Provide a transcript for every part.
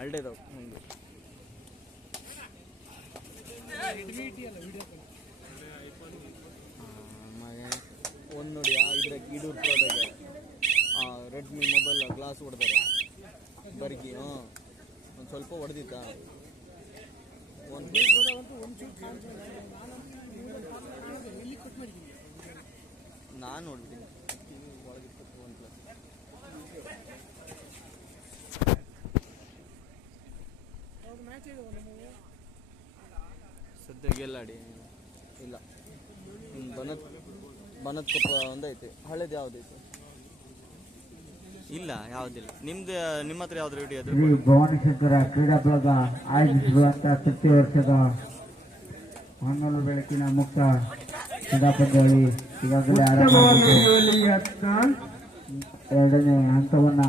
ಹಳ್ಳಿದಾವ್ ಒಂದು ಒಂದು ನೋಡಿ ಇದ್ರಾಗ ಇದೂರ್ ಪ್ರೋದಾಗ. ರೆಡ್ಮಿ ಮೊಬೈಲ್ ಗ್ಲಾಸ್ ಹೊಡೆದಾರೆ. ಬರ್ಗಿ ಹ್ಞೂ ಒಂದು ಸ್ವಲ್ಪ ಹೊಡೆದಿತ್ತ? ನಾನು ನೋಡ್ಬಿಟ್ಟಿನಿ ಸದ್ಯ ಗೆಲ್ಲಾಡಿ? ಇಲ್ಲ. ನಿಮ್ಮ ಬನತ್ ಬನತ್ ಕಪ್ಪ ಒಂದೈತೆ. ಹಳೇದು ಯಾವ್ದೈತೆ? ಇಲ್ಲ ಯಾವ್ದಿಲ್ಲ. ನಿಮ್ದು ನಿಮ್ಮ ಹತ್ರ ಯಾವ್ದು ರೆಡಿ ಅದು ಭುವನೇಶ್ವರ ಕ್ರೀಡಾ ಬಳಗ ಆಯೋಜಿಸಿರುವಂತಹ ತೃತೀಯ ವರ್ಷದ ಹೊನ್ನೂರು ಬೆಳಕಿನ ಮುಕ್ತ ಕ್ರೀಡಾ ಪಂದ್ಯಾವಳಿ ಈಗಾಗಲೇ ಆರಂಭ ಎರಡನೇ ಹಂತವನ್ನ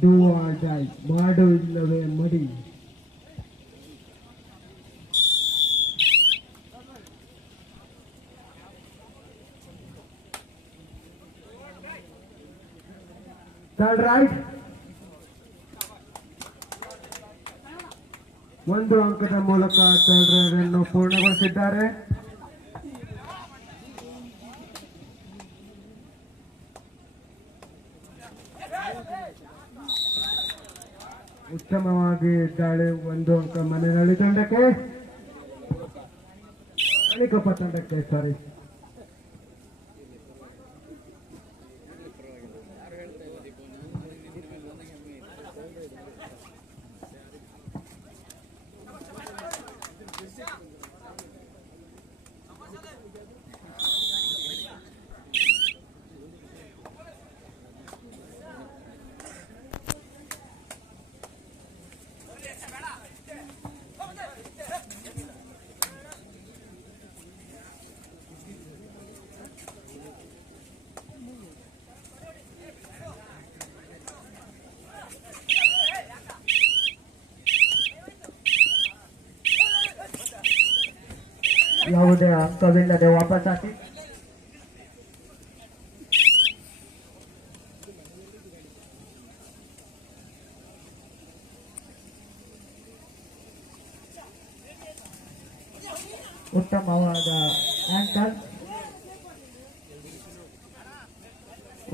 ಒಂದು ಅಂಕಕ್ಕೆ ಡೂ ಆರ್ ಡೈ ಮಾಡು ಇಲ್ಲವೇ ಮಡಿ ಥರ್ಡ್ ರೈಟ್ ಒಂದು ಅಂಕದ ಮೂಲಕ ಥರ್ಡ್ ರೈಡ್ ಅನ್ನು ಪೂರ್ಣಗೊಳಿಸಿದ್ದಾರೆ. ಉತ್ತಮವಾಗಿ ಇದ್ದಾಳೆ ಒಂದು ಅಂಕ ಮನೆಯಲ್ಲಿ ತಂಡಕ್ಕೆ. ಅಣಿಕೊಪ್ಪ ತಂಡಕ್ಕೆ ಸಾರಿ ಯಾವುದೇ ಅಂಕವಿಲ್ಲದೆ ವಾಪಸ್ ಹಾಕಿ. ಉತ್ತಮವಾದ ಆಂಕರ್.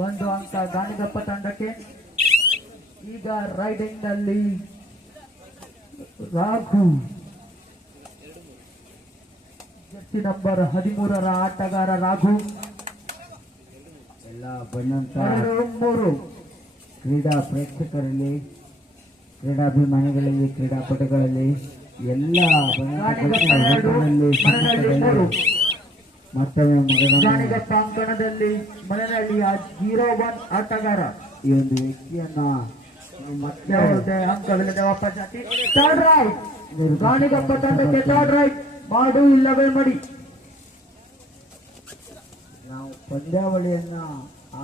ಒಂದು ಅಂಕ ಗಾಣಿಗಪ್ಪ ತಂಡಕ್ಕೆ. ಈಗ ರೈಡಿಂಗ್ನಲ್ಲಿ ರಾಘು. ಜರ್ಸಿ ನಂಬರ್ ಹದಿಮೂರರ ಆಟಗಾರ ರಾಘು. ಎಲ್ಲ ಬಂದಂತ ಎರಡು ಮೂರು. ಕ್ರೀಡಾ ಪ್ರೇಕ್ಷಕರಲ್ಲಿ ಕ್ರೀಡಾಭಿಮಾನಿಗಳಲ್ಲಿ ಕ್ರೀಡಾಪಟುಗಳಲ್ಲಿ ಎಲ್ಲ ಮತ್ತೊಮ್ಮೆ ಅಂಕಣದಲ್ಲಿ ಮನೆಯಲ್ಲಿಯ ಜೀರೋ ಒನ್ ಆಟಗಾರ. ಈ ಒಂದು ವ್ಯಕ್ತಿಯನ್ನ ಮತ್ತೆ ಅಂಕವಿಲ್ಲದೆ ವಾಪಸ್ ಹಾಕಿ ಗಾಣಿಗಪ್ಪ ತಂಡಕ್ಕೆ ಮಾಡು ಇಲ್ಲವೇ ಮಡಿ. ನಾವು ಪಂದ್ಯಾವಳಿಯನ್ನ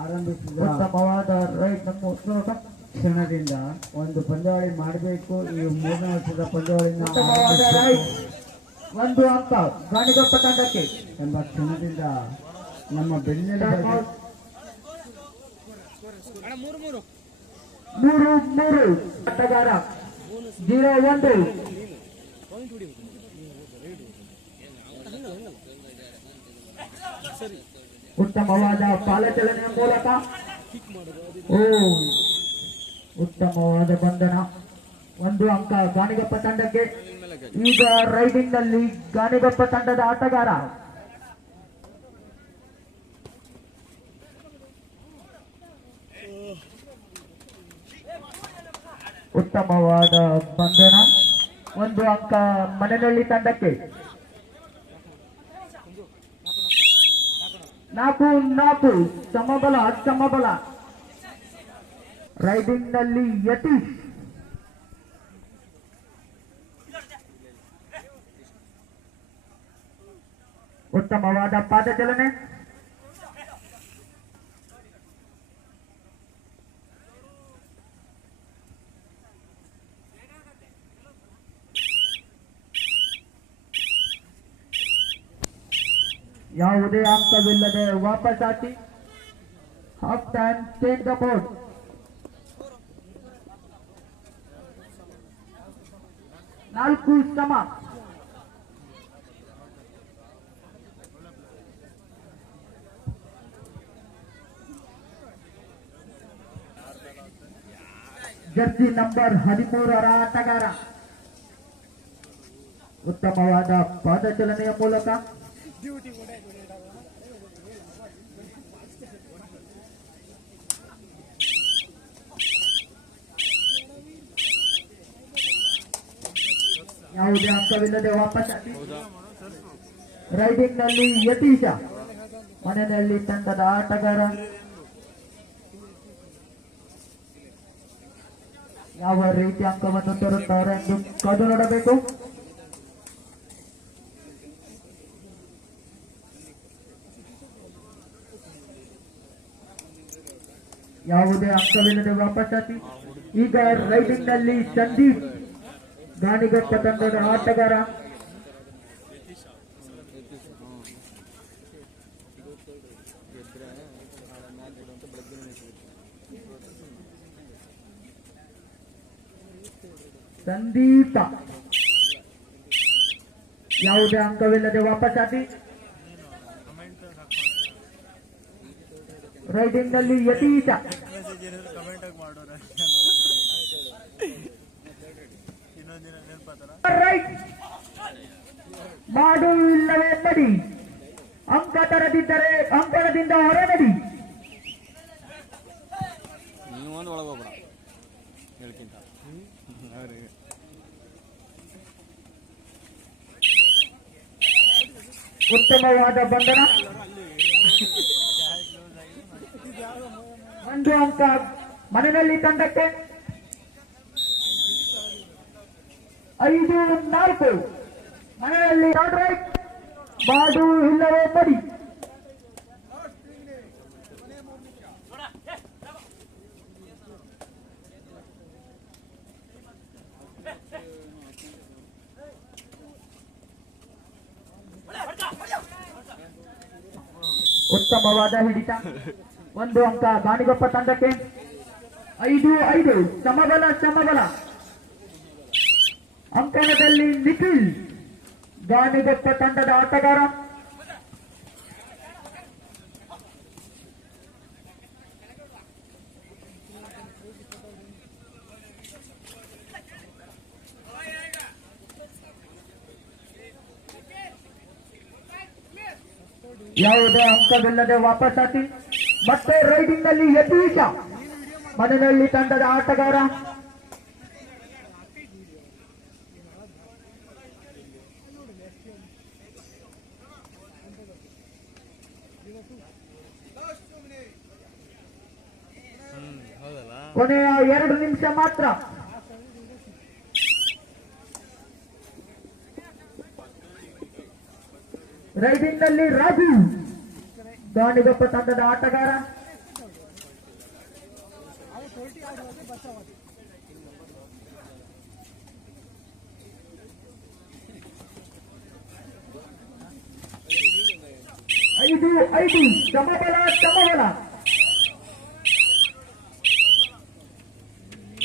ಆರಂಭಿಸಿದ ಉತ್ತಮವಾದ ರೈಟ್ ನಮ್ಮ ಉತ್ತರ ಕ್ಷಣದಿಂದ ಒಂದು ಪಂದ್ಯಾವಳಿ ಮಾಡಬೇಕು. ಈ ಮೂರನೇ ವರ್ಷದ ಪಂದ್ಯಾವಳಿನ ಒಂದು ಅಂತ ಗಾಣಿಗಪ್ಪ ತಂಡಕ್ಕೆ. ಎಂಬ ಕ್ಷಣದಿಂದ ನಮ್ಮ ಬೆನ್ನೆಲ ಮೂರು ಮೂರು. ಆಟಗಾರ ಜೀರೋ ಒಂದು. ಉತ್ತಮವಾದ ಪಾಲಚಲನೆಯ ಮೂಲಕ ಓ, ಉತ್ತಮವಾದ ಬಂಧನ. ಒಂದು ಅಂಕ ಗಾಣಿಗಪ್ಪ ತಂಡಕ್ಕೆ. ಈಗ ರೈಡಿಂಗ್ನಲ್ಲಿ ಗಾಣಿಗಪ್ಪ ತಂಡದ ಆಟಗಾರ. ಉತ್ತಮವಾದ ಬಂಧನ. ಒಂದು ಅಂಕ ಮನೆಯಲ್ಲಿ ತಂಡಕ್ಕೆ. ನಾಲ್ಕು ನಾಲ್ಕು ಸಮಬಲ ಸಮಬಲ ರೈಡಿಂಗ್ನಲ್ಲಿ ಯತೀಶ್ ಉತ್ತಮವಾದ ಪಾದಚಲನೆ ಯಾವುದೇ ಅಂಕವಿಲ್ಲದೆ ವಾಪಸ್ ಹಾಕಿ half time change the board ನಾಲ್ಕು ಸಮ ಜರ್ಸಿ ನಂಬರ್ ಹದಿಮೂರರ ಆಟಗಾರ ಉತ್ತಮವಾದ ಪಾದಚಲನೆಯ ಮೂಲಕ ಯಾವುದೇ ಅಂಕವಿಲ್ಲದೆ ವಾಪಸ್ ರೈಡಿಂಗ್ನಲ್ಲಿ ಯತೀಶ. ಮನೆಯಲ್ಲಿ ತಂಡದ ಆಟಗಾರ. ಯಾವ ರೀತಿ ಅಂಕವನ್ನು ತರುತ್ತಾರೆ ಎಂದು ಕಾದು ನೋಡಬೇಕು. ಯಾವುದೇ ಅಂಕವಿಲ್ಲದೆ ವಾಪಸ್ ಈಗ ರೈಡಿಂಗ್ನಲ್ಲಿ ಸಂದೀಪ್ ಗಾಣಿಗೊಪ್ಪ ತಂಡದ ಆಟಗಾರ. ಸಂದೀಪ. ಯಾವುದೇ ಅಂಕವಿಲ್ಲದೆ ವಾಪಸ್ ರೈಡಿಂಗ್ನಲ್ಲಿ ಯತೀತ ರೈಟ್ ಮಾಡು ಇಲ್ಲವೇ ನಡಿ ಅಂಕ ತರದಿದ್ದರೆ ಅಂಕಣದಿಂದ ಹೊರ ನಡಿ ನೀವು ಒಂದು ಒಳಗೆ ಹೋಗ್ಬೇಡ ಹೇಳ್ಕಿಂತ ಉತ್ತಮವಾದ ಬಂಧನ. ಒಂದು ಅಂಕ ಮನೆಯಲ್ಲಿ ತಂಡಕ್ಕೆ ಐದು ನಾಲ್ಕು ಮನೆಯಲ್ಲಿ ಥರ್ಡ್ ರೈಟ್ ಮಾಡು ಇಲ್ಲವೇ ನಡಿ ಉತ್ತಮವಾದ ಹಿಡಿತ ಒಂದು ಅಂಕ ಗಾಣಿಗೊಪ್ಪ ತಂಡಕ್ಕೆ. ಐದು ಐದು. ಸಮಬಲ ಸಮಬಲ ಅಂಕಣದಲ್ಲಿ ನಿಖಿಲ್. ಗಾಣಿಗೊಪ್ಪ ತಂಡದ ಆಟಗಾರ. ಯಾವುದೇ ಅಂಕವಿಲ್ಲದೆ ವಾಪಸ್ ಹಾಕಿ. ಮತ್ತೆ ರೈಡಿಂಗ್ನಲ್ಲಿ ಯತೀಶ. ಮನೆಯಲ್ಲಿ ತಂಡದ ಆಟಗಾರ. ಕೊನೆಯ ಎರಡು ನಿಮಿಷ ಮಾತ್ರ. ರೈಡಿಂಗ್ನಲ್ಲಿ ರಾಜು ಗಾಣಿಗೊಪ್ಪ ತಂಡದ ಆಟಗಾರ. ಐದು ಐದು ಸಮಬಲ ಸಮಬಲ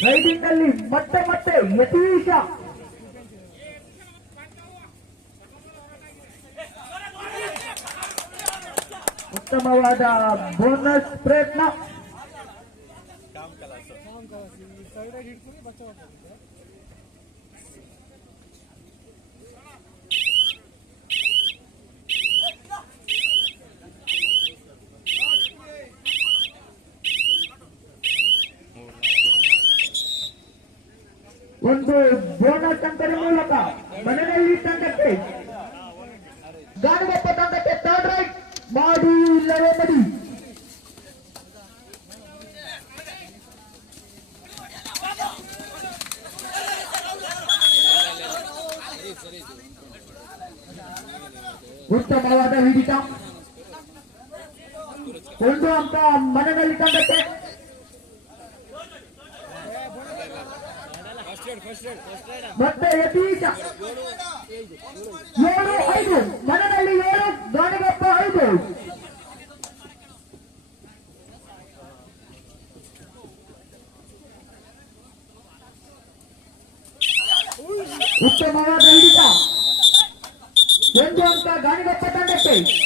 ರೈಡಿಂಗ್ನಲ್ಲಿ ಮತ್ತೆ ಮತ್ತೆ ಯತೀಶ. ಉತ್ತಮವಾದ ಬೋನಸ್ ಪ್ರಯತ್ನ. ಒಂದು ಬೋನಸ್ ಅಂತರ ಮೂಲಕ ಮನೆಯಲ್ಲಿ ತಂಡಕ್ಕೆ ಗಾಡಿಗೊಪ್ಪ ತಂಡಕ್ಕೆ ಥರ್ಡ್ ರೈಟ್ ಮಾಡು ಇಲ್ಲವೇ ನಡಿ ಉತ್ತಮವಾದ ಹಿಡಿತ ಒಂದು ಅಂಕ ಮನೆಯಲ್ಲಿ ತಂಡಕ್ಕೆ ಮತ್ತೆ ಯತೀಶ ಏಳು ಐದು ಮನದಲ್ಲಿ ಏಳು ಗಾಣಿಗಪ್ಪ ಐದು ಉತ್ತಮವಾದ